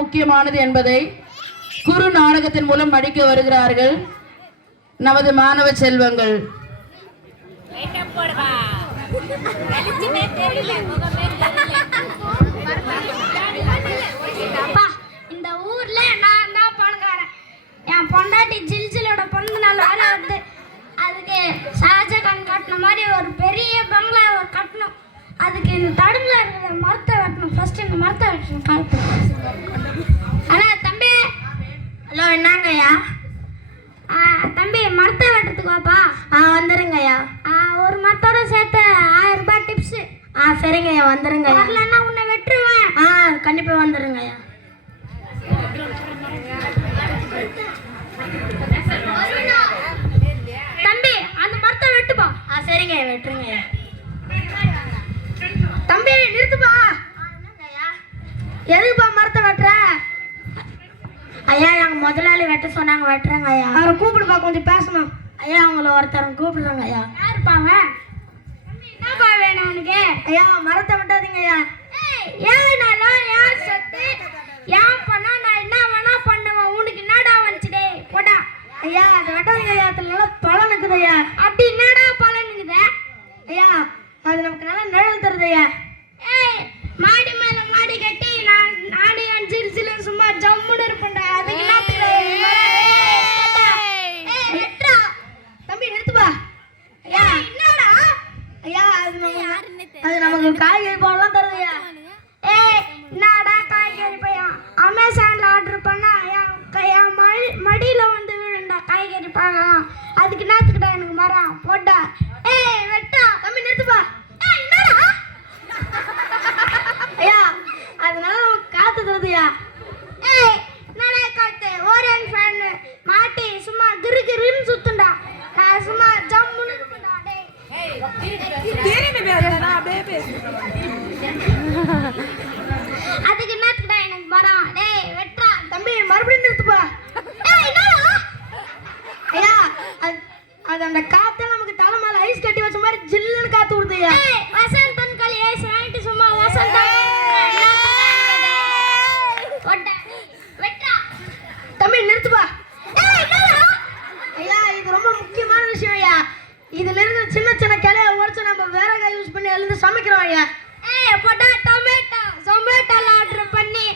முக்கியமானது என்பதை குறு நாடகத்தின் மூலம் படிக்க வருகிறார்கள் நமது மாணவ செல்வங்கள். இந்த ஊர்ல நான் தான் பணக்காரன். என் பொண்டாட்டி ஜில்ஜிலோட பிறந்த நாள் வேற வருது. அதுக்கு ஷாஜகான் கட்டின மாதிரி ஒரு பெரிய பங்களா கட்டணும். அதுக்கு இந்த தடுங்கள இருக்கிற மரத்தை வெட்டணும். ஃபர்ஸ்ட் இந்த மரத்தை வெட்டணும். காலத்து அண்ணா தம்பி. ஹலோ, என்னங்கய்யா? தம்பி மரத்தை வெட்டுறதுக்கு வாப்பா. வந்துருங்கய்யா. ஒரு மரத்தோட சேர்த்து 1000 ரூபாய் டிப்ஸ். சரிங்கய்யா, வந்துருங்க. வரலன்னா உன்னை வெட்டுருவேன். கண்டிப்பா வந்துருங்கய்யா. தம்பி அந்த மரத்தை வெட்டுப்பா. சரிங்க, வெட்டுருங்கய்யா. தம்பி நிறுத்துப்பா. எதுக்குப்பா மரத்தை வெட்டுற? ஐயா, எங்க முதலாளி வெட்ட சொன்னாங்க, வெட்டுறாங்க ஐயா. அவரை கூப்பிடுப்பா, கொஞ்சம் பேசணும். ஐயா, உங்களை ஒருத்தர் கூப்பிடுறாங்க ஐயா. யாருப்பாங்க? என்னப்பா வேணும் உனக்கு? ஐயா, மரத்தை வெட்டாதீங்க ஐயா. ஏன்னாலும் ஏன் சத்து ஏன் பண்ணா நான் என்ன வேணா பண்ணுவேன். உனக்கு என்னடா வந்துச்சுடே போடா. ஐயா, அதை வெட்டாதீங்க ஐயா. அதுல நல்லா பலன் இருக்குது ஐயா. அப்படி என்னடா பலன் இருக்குது? ஐயா, அது நமக்கு நல்லா நிழல் தருது ஐயா. மாடி மேல மாடி கட்டி நான் நாடி அஞ்சிருச்சுல சும்மா ஜம்முன்னு இருப்பேன்டா. அதுக்கு வெட்றா. தம்பி நிறுத்துப்பா. ஐயா என்னடா? ஐயா, அது நமக்கு காய்கறி பழம்லாம் தருது ஐயா. என்னடா காய்கறி பழம்? அமேசான்ல ஆர்டர் பண்ணா என் மடியில வந்து விழுண்டா காய்கறி பழம். அதுக்கு என்னத்துக்குடா எனக்கு மரம் போட்டா? வெட்டா. தம்பி நிறுத்துப்பா. என்னடா? ஐயா, அதனால நமக்கு காத்து தருதுயா. என்னடா காத்து? ஓரியன் ஃபேன் மாட்டி சும்மா கிரு கிருன்னு சுத்துண்டா. நான் சும்மா ஜம்முன்னு இருப்பேன்டா. அதுக்கு என்னத்துக்குடா எனக்கு மரம்? வெட்டா. தம்பி மறுபடியும் நிறுத்துப்பா. ஐயா, அது அந்த காத்து நமக்கு தலை மேல ஐஸ் கட்டி வச்ச மாதிரி ஜில்லுன்னு காத்து விடுதுயா. வசந்தன் களி ஐஸ் வாங்கிட்டு சும்மா வசந்தன் வெட்டா. தம்பி நிறுத்துப்பா. ஐயா, இது ரொம்ப முக்கியமான விஷயம் ஐயா. இதுல இருந்து சின்ன சின்ன கிளைய உடைச்சு நம்ம விறகை யூஸ் பண்ணி அதுல இருந்து சமைக்கிறோம் ஐயா. போட்டா டொமேட்டோல ஆர்டர் பண்ணி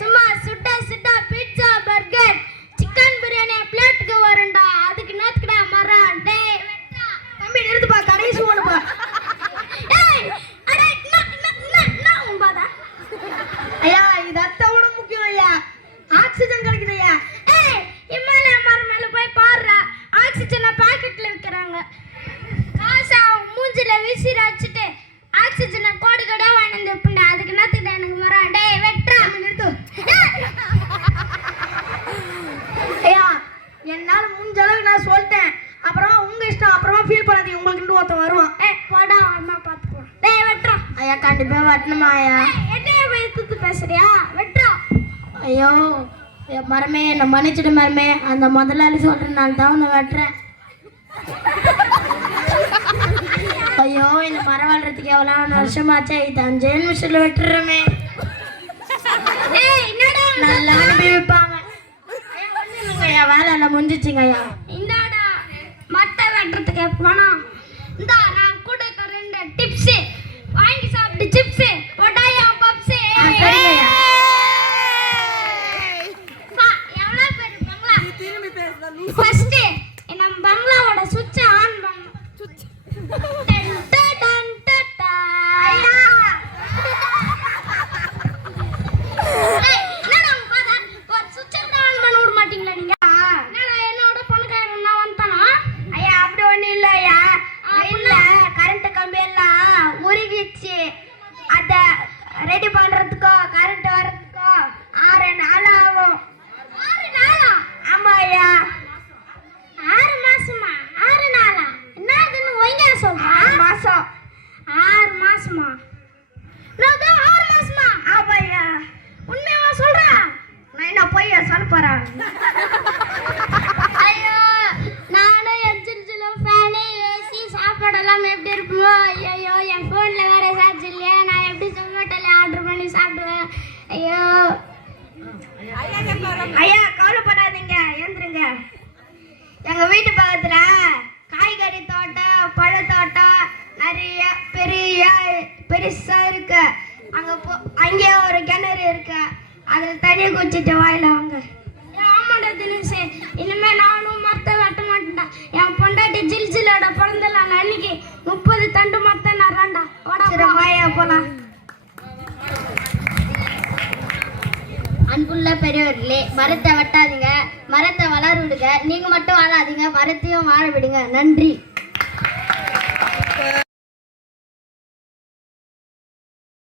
சும்மா சுட்டா பீட்சா பர்கர் சிக்கன் பிரியாணி பிளேட்டுக்கு வரும்டா. அதுக்கு என்னத்துக்குடா மரம்? வெட்டா. தம்பி நிறுத்துப்பா. கடைசி ஒண்ணுப்பா. ஐயா, இது அத்தை விட முக்கியம் ஐயா. ஆக்சிஜன் கிடைக்குது ஐயா. இம்மாலய மரம் மேல போய் பாடுற ஆக்சிஜனை பாக்கெட்ல விற்கிறாங்க. காசா மூஞ்சில வீசிற வச்சுட்டு ஆக்சிஜனை கோடி கோடியா வாங்கிட்டு வைப்பேன்டா. அதுக்கு என்னத்துக்கு எனக்கு மரம்? வெட்டா. நிறுத்து. ஐயா, என்னால முடிஞ்ச அளவுக்கு நான் சொல்லிட்டேன். அப்புறமா உங்க இஷ்டம். அப்புறமா ஃபீல் பண்ணாதீங்க. உங்களுக்கு இன்னும் ஒருத்தன் வருவான். போடா அம்மா பாத்துக்கோ. வெட்டா. ஐயா, கண்டிப்பா வெட்டணுமா ஐயா? என்னைய வைத்து பேசுறியா? வெட்டா. ஐயோ, மரமே என்னை மன்னிச்சிடு மரமே. அந்த முதலாளி சொல்றதுனால தான் உன்னை வெட்டுறேன். ஐயோ, இந்த மரம் வாழ்றதுக்கு எவ்வளவு வருஷமாச்சா? இது 5 நிமிஷத்துல வெட்டுறமே. நல்லா அனுபவிப்பாங்க. ஐயா, வேலை எல்லாம் முடிஞ்சிச்சுங்க ஐயா. இந்தாடா மட்டை வெட்டுறதுக்கு பணம். இந்தா நான் கூட 2 டிப்ஸ் வாங்கி சாப்பிட்டு சிப்ஸ் போட்டாயா பப்ஸ். சரிங்க ஐயா. எவ்வளவு பேர் பங்களா? ஃபர்ஸ்ட் நம்ம பங்களாவோட சுவிட்ச் ஆன் பண்ணணும். ரெடி பண்றதுக்கோ கரண்ட் வர்றதுக்கோ 6 நாள் ஆகும். 6 நாளா? ஆமா ஐயா. 6 மாசமா? 6 நாளா? என்னதுன்னு ஒய்யா சொல்றா? 6 மாசம். 6 மாசமா? நான் 6 மாசமா? ஆமா ஐயா. உண்மையா சொல்றா? நான் என்ன பொய்யா சொல்ல போறேன்? ஐயோ, நானும் எஜின்ஜில ஃபேன் ஏசி சாப்பாடெல்லாம் எப்படி இருக்குமோ. ஐயோ, என் போன்ல வேற சார்ஜ் இல்லையா. நான் எப்படி ஜொமேட்டோல ஆர்டர் பண்ணி சாப்பிடுவேன். ஐயோ ஐயா கவலைப்படாதீங்க, எழுந்துருங்க. எங்க வீட்டு பக்கத்துல காய்கறி தோட்டம், பழத்தோட்டம் நிறைய பெருசா இருக்கு. அங்கே ஒரு கிணறு இருக்கு, அதுல தண்ணியை குடிச்சிட்டு வாயில வாங்க. ஆமாடா தினேஷ், இனிமே நானும் மரத்தை வெட்ட மாட்டேன்டா. என் பொண்டாட்டி ஜில்ஜிலோட பிறந்த நாள் அன்னைக்கு 30 தண்டு மரத்தை நடுறான்டா. வாயா போலாம். அன்புள்ள பெரியவர்களே, மரத்தை வெட்டாதீங்க, மரத்தை வளர விடுங்க. நீங்க மட்டும் வாழாதீங்க, மரத்தையும் வாழ விடுங்க. நன்றி.